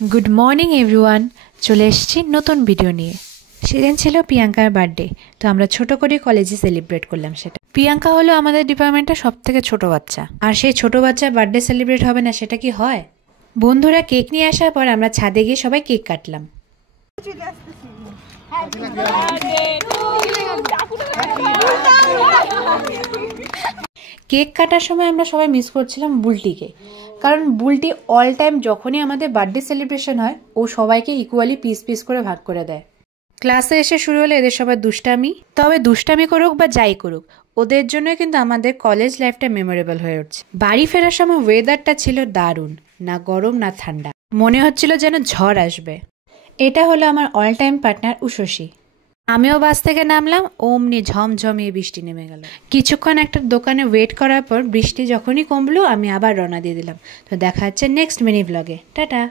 Good morning everyone, চলে এসেছি নতুন ভিডিও নিয়ে। সেদিন ছিল প্রিয়াঙ্কার বার্থডে, তো আমরা ছোট করে কলেজে সেলিব্রেট করলাম সেটা। প্রিয়াঙ্কা হলো আমাদের ডিপার্টমেন্টের সব থেকে ছোট বাচ্চা, আর সেই ছোট বাচ্চার বার্থডে সেলিব্রেট হবে না সেটা কি হয়? বন্ধুরা কেক নিয়ে আসার পর আমরা ছাদে গিয়ে সবাই কেক কাটলাম। কেক কাটার সময় আমরা সবাই মিস করছিলাম বুলটিকে, কারণ বুলটি অল টাইম যখনই আমাদের বার্থডে সেলিব্রেশন হয় ও সবাইকে ইকুয়ালি পিস পিস করে ভাগ করে দেয়। ক্লাসে এসে শুরু হলে এদের সবার দুষ্টামি, তবে দুষ্টামি করুক বা যাই করুক ওদের জন্যই কিন্তু আমাদের কলেজ লাইফটা মেমোরেবল হয়ে উঠছে। বাড়ি ফেরার সময় ওয়েদারটা ছিল দারুণ, না গরম না ঠান্ডা, মনে হচ্ছিল যেন ঝড় আসবে। এটা হলো আমার অল টাইম পার্টনার উষসী। আমিও বাস থেকে নামলাম, অমনি ঝমঝমিয়ে বৃষ্টি নেমে গেল। কিছুক্ষণ একটা দোকানে ওয়েট করার পর বৃষ্টি যখনই কমলো আমি আবার রওনা দিয়ে দিলাম। তো দেখা হচ্ছে নেক্সট মিনি ব্লগে। টাটা।